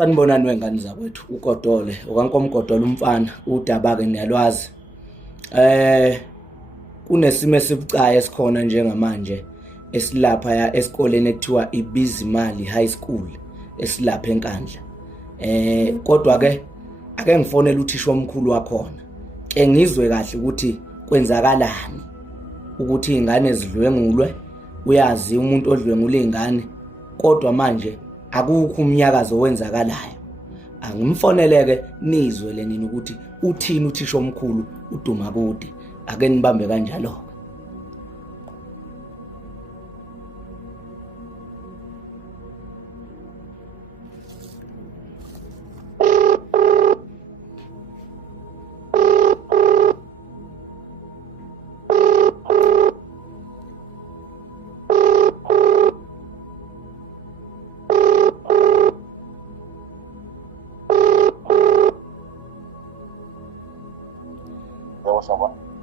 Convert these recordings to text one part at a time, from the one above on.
Sanibonani wengane zakwethu uGodole okankomgodolo umfana udaba ke niyalwazi. Eh kunesimo esibucayi esikhona njengamanje esilapha ya esikoleni ekuthiwa iBizimali High School esilapha eNkandla. Kodwa ke ake ngifonele uthisha omkhulu wakhona. Ke ngizwe kahle ukuthi kwenzakalani ukuthi izingane zidlwengulwe uyazi umuntu odlwengula izingane kodwa manje akukho umnyakazo owenzakalayo. Angimfoneleke nizwe lenini ukuthi uthini uthisha omkhulu uDumakude. Ake nibambe kanjalo.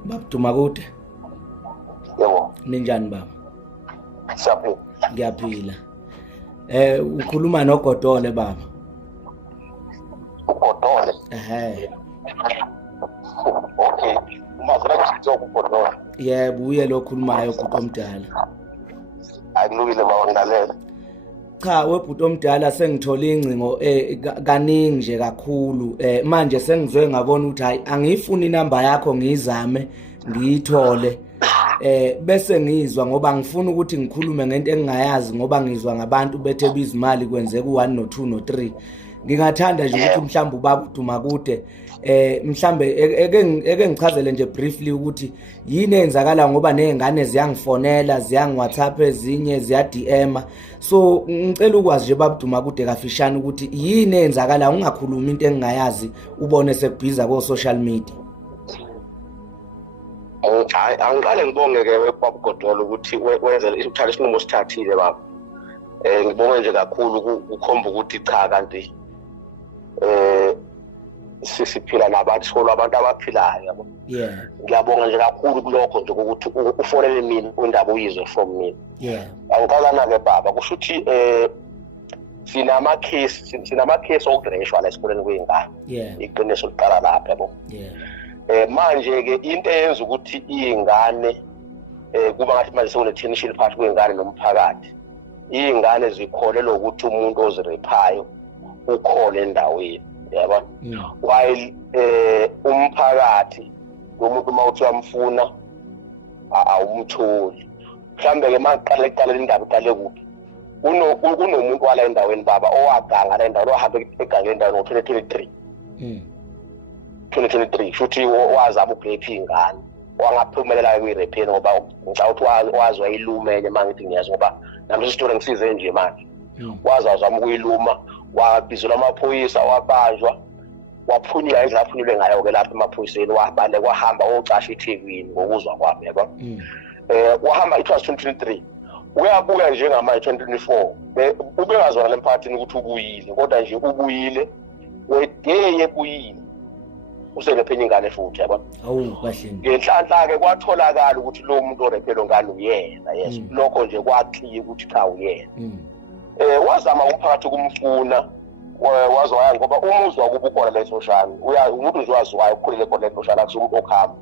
Baba Dumakude. Yebo. Ninjani baba? Siyaphila. Ngiyaphila. Ukhuluma noGodole baba. uGodole. Okay. Umazela ukuthi uGodole. Yebo uye lo khulumayo ubhuti omdala. Akulungile baba ngilalela. Cha webhuti omdala sengithola incingo kaningi nje kakhulu. Manje sengizwe ngabona ukuthi hayi angifuni inamba yakho ngizame ngiyithole. Bese ngizwa ngoba ngifuna ukuthi ngikhulume ngento engingayazi ngoba ngizwa ngabantu bethe bizimali kwenzeka u1 no2 no3. Ngingathanda nje ukuthi mhlawumbe ubaba uDumakude mhlambe eke ngichazele nje briefly ukuthi yini enzakala ngoba nezingane ziyangifonela ziyangi-WhatsApp ezinye ziya DM. So ngicela ukwazi nje baba Dumakude kafishane ukuthi yini enzakala ungakhuluma into engingayazi ubone sekubhiza ko social media. Hayi angiqale ngibonge ke baba uGodole ukuthi wenze uthatha isinqumo sithathile baba. Ngibonge nje kakhulu ukukhomba ukuthi cha kanti siphila nabantu solo abantu abaphilayo yabo. Yeah. Ngiyabonga nje kakhulu kulokho nje ukuthi ufonele mina undaba uyizwe from mina. Yeah. Angicalana ke baba kusho ukuthi sinama case okudreshwa la esikoleni kwezingane. Yeah. Iqiniso liqala lapha yabo. Yeah. Manje ke into eyenza ukuthi izingane kuba ngathi manje sekunetension phakathi kwezingane nomphakathi. Izingane zikholelwa ukuthi umuntu ozirephayo ukhona endaweni yabo. While umphakathi umuntu mawuthi uyamfuna awumtholi. Mhlambe ke maqale indaba iqale kuphi. Kunomuntu wala endaweni baba owaganga la endaweni ohamba egangeni endaweni ngo2023. 2023 futhi wazama ukurepha izingane wangaphumelela kwirepheni ngoba ngicabanga ukuthi wazwa ilume enye mangithi ngiyazi ngoba namhlanje isitori ngisize nje manje. Wazama ukuyiluma wabizelwa amaphoyisa wabanjwa waphunywa indlela aphunyelwe ngayo ke lapha emaphoyiseni wabale kwahamba ocasha eThekwini ngokuzwa kwami yabo. Wahamba i2023 uyabuya njengamanje 2024 ubengazona lemphakathini ukuthi ubuyile kodwa nje ubuyile wedeye ebuyile uselephenye ingane futhi yabo. Awu kahle. Ngenhlanhla ke kwatholakala ukuthi lo muntu orephelo ngane uyena yes lokho nje kwaqhiya ukuthi cha uyena. Wazama umphakathi kumfuna wazwaya ngoba umuzwa kuba ukhona la social umuntu uzwaziwayo ukukhulile khona la social akusumuntu okhamba.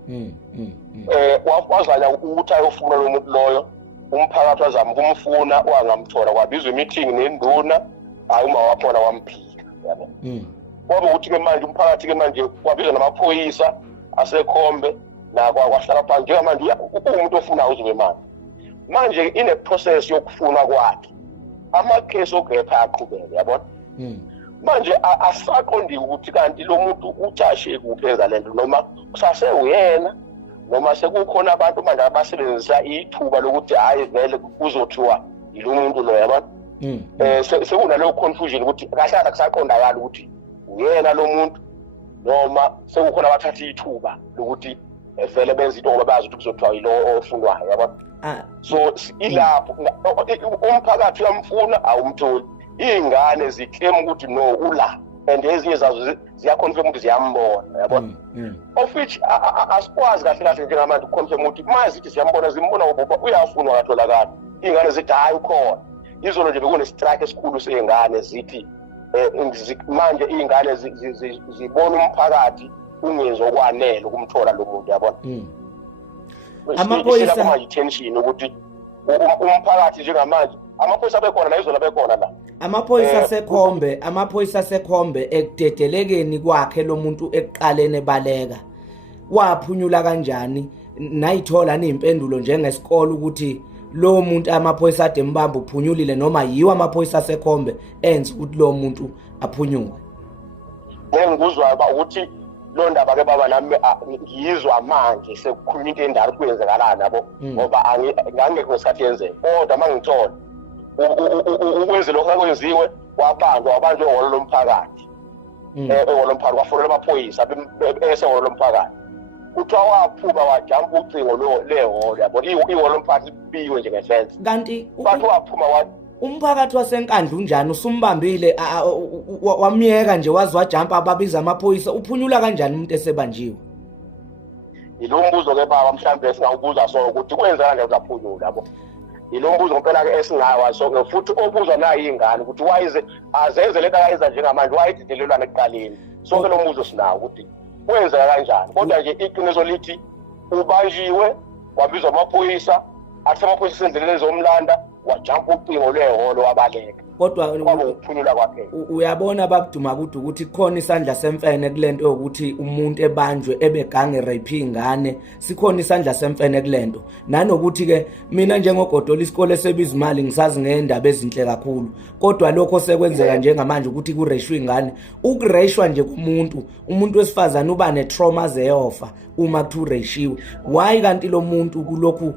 Wazanya ukuthi ayofuna lo muntu loyo umphakathi wazama ukumfuna wangamthola kwabizwa meeting nenduna hayi uma wakhona wamphika yabo. Ngoba ukuthi ke manje umphakathi ke manje kwabizwa namaphoyisa asekhombe na kwahlala phansi njengamanje umuntu ofuna uzobe manje. Manje ine process yokufuna kwakhe. Ama-case okurepha aqhubeke yabona. Manje asaqondi ukuthi kanti lo muntu uthashe kuphi enza lento noma kusase uyena noma sekukhona abantu manje abasebenzisa ithuba lokuthi hayi vele kuzothiwa yilo muntu lo yabona. Sekunaleyo confusion ukuthi kahlala kusaqondakala ukuthi uyena lo muntu noma sekukhona abathatha ithuba lokuthi vele benza into ngoba bazi ukuthi kuzothiwa yilo ofunwayo yabona. So ilapho umphakathi uyamfuna awumtholi. Izingane ziclaim ukuthi no ula and ezinye zazo ziyaconfirm ukuthi ziyambona yabona. Of which asikwazi kahle kahle njengamanje ukuconfirm ukuthi mazi ukuthi siyambona zimbona ngoba uyafunwa katholakala. Izingane zithi hayi ukhona. Izolo nje bekune strike esikhulu sezingane zithi manje iy'ngane zibona umphakathi ungezokwanele ukumthola lo muntu yabona. Amaphoyisa manje tension ukuthi umphakathi njengamanje amaphoyisa bekhona la izola bekhona la. Amaphoyisa sekhombe ekudedelekeni kwakhe lo muntu ekuqalene baleka. Waphunyula kanjani nayithola nezimpendulo njengesikole ukuthi lo muntu amaphoyisa ade mbamba uphunyulile noma yiwo amaphoyisa sekhombe enze ukuthi lo muntu aphunyuke? Ngikuzwa ukuthi lo ndaba ke baba nami ngiyizwa manje sekukhuluma into endala kwenzekalana yabo ngoba angangekho ngesikhathi yenzeka kodwa mangithola ukwenze lokho akwenziwe wabanjwe ehholo lomphakathi ehholo lomphakathi kwafonela amaphoyisa bese ehholo lomphakathi kuthiwa waphuma wajampa ucingo lehholo yabo ihholo lomphakathi libiwe nje ngesense kanti bathi waphuma umphakathi wasenkandla unjani usumbambile wamyeka nje wazi wajampa ababiza amaphoyisa uphunyula kanjani umuntu esebanjiwe? Yilo mbuzo ke baba mhlambe singawubuza so ukuthi kwenza kanjani uzaphunyula yabo. Yilo mbuzo ngempela ke esingawa so futhi obuzwa nayo ingane ukuthi wayize azenze lento akayenza njengamanje wayididelelwana ekuqaleni. Sonke lo mbuzo sinawo ukuthi kwenzeka kanjani kodwa nje iqiniso lithi ubanjiwe wabizwa amaphoyisa athi amaphoyisa endleleni zomlanda wajampa ucingo lehholo wabaleka kodwa ukuphunyula kwakhe. Uyabona babuduma ukuthi kukhona isandla semfene kulento ukuthi umuntu ebanjwe ebegange rape ingane, sikhona isandla semfene kulento. Nanokuthi ke mina njengogodola isikole sebiza imali ngisazi ngendaba ezinhle kakhulu kodwa lokho sekwenzeka njengamanje ukuthi kureshwe ingane. Ukureshwa nje umuntu wesifazane uba netrauma zeyofa uma kureshiwe. Why kanti lo muntu kulokhu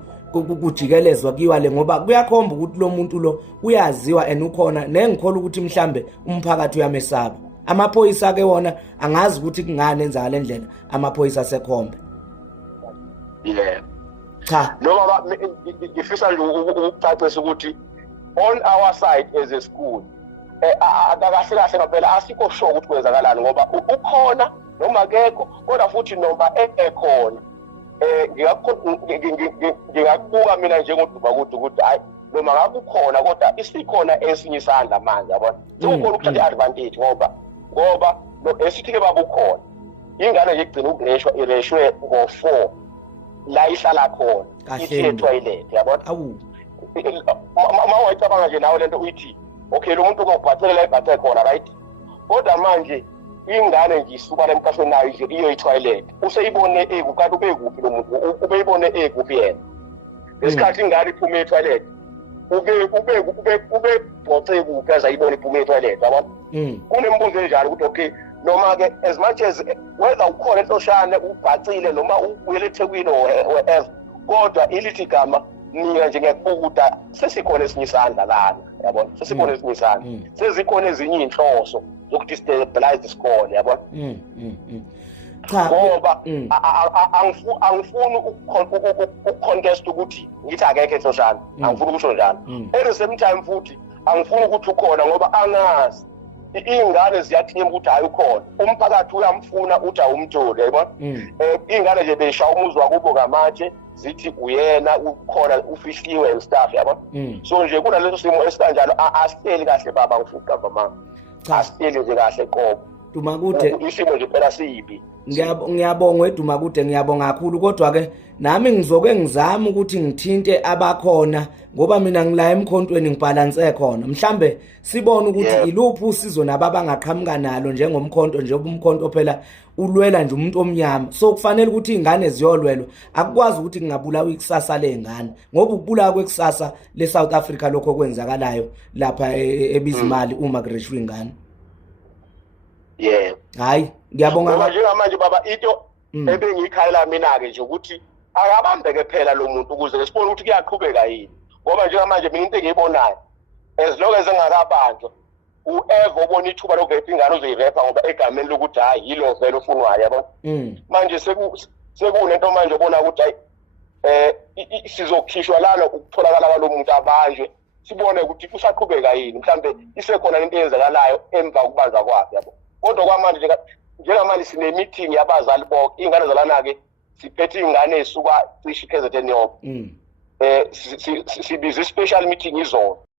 kujikelezwa kiwale ngoba kuyakhomba ukuthi lo muntu lo uyaziwa ukhona nengikhola ukuthi mhlambe umphakathi uyamesaba. Amaphoyisa ke wona angazi ukuthi kungane enza ngale ndlela amaphoyisa sekhombe. Cha noma ngifisa nje ukucacisa ukuthi on our side as a school akakahle kahle ngempela asikho sure ukuthi kwenzakalani ngoba ukhona noma akekho kodwa futhi noma ekhona ngingakubuka mina njengoduba ukuthi hayi noma ngabe ukhona kodwa isikhona esinye isandla manje yabona sekukhona ukuthatha advantage ngoba esithi ke babukhona ingane nje igcina ukureshwa ireshwe ngo4 la ihlala khona ithi toilet yabona mawayicabanga nje nawe lento uyithi okay lo muntu ukubhathela la ibhathe khona right kodwa manje ingane nje isuka lemkhahlweni nayo nje iyo itoilet useyibone kanti ubekuphi lo muntu ubeyibone ekuphi yena lesikhathi ingane iphuma etoilet ube bhoxe kuphi azayibona iphuma etoilet yabona kunembuzo enjalo ukuthi okay noma ke as much as whether ukhona enhloshane ubhacile noma uyele eThekwini wherever kodwa ilithi igama mina nje ngiyakubhukuda sesikhona esinye isandla lana yabona sesikhona esinye isandla sezikhona ezinye inhloso zokudestabilize isikole yabona cha ngoba angifuni ukucontest ukuthi ngithi akekho enhloshane angifuni ukusho njalo at the same time futhi angifuni ukuthi ukhona ngoba angazi ingane ziyathemba ukuthi hayi ukhona umphakathi uyamfuna uthi awumtholi yabona ingane nje besha umuzi wakubo ngamatshe zithi uyena ukhona ufihliwe and stuff yabona so nje kunaleso simo esikanjalo asihleli kahle baba ngifuna ukuqamba mama asihleli nje kahle qobo Dumakude isimo nje phela siyibi. Ngiyabonga Dumakude ngiyabonga kakhulu kodwa ke nami ngizoke ngizama ukuthi ngithinte abakhona ngoba mina ngila emkhontweni ngibhalanse khona mhlambe sibone ukuthi iluphi usizo nabo abangaqhamuka nalo njengomkhonto njengoba umkhonto phela ulwela nje umuntu omnyama so kufanele ukuthi izingane ziyolwelwa akukwazi ukuthi ngingabulawa ikusasa lezingane ngoba ukubulawa kwekusasa le South Africa lokho kwenzakalayo lapha ebizimali uma kureshwe ingane. Hayi ngiyabonga ngoba njengamanje baba into ebengiyikhayela mina ke nje ukuthi akabambeke phela lo muntu ukuze sibone ukuthi kuyaqhubeka yini ngoba njengamanje mina into engiyibonayo as long as engakabanjwa uever ubona ithuba lokuvepha ingane uzoyirepa ngoba egameni lokuthi hayi yilo vele ofunwayo yabo manje sekunento manje ubona ukuthi hayi sizokhishwa lana ukutholakala kwalo muntu abanjwe sibone ukuthi kusaqhubeka yini mhlambe isekhona into eyenzakalayo emva kokubanjwa kwakhe yabo kodwa kwamanje njengamanje sine meeting yabazali bonke ingane zalana ke siphethe ingane esuka cishe KZN yonke sibiza special meeting izolo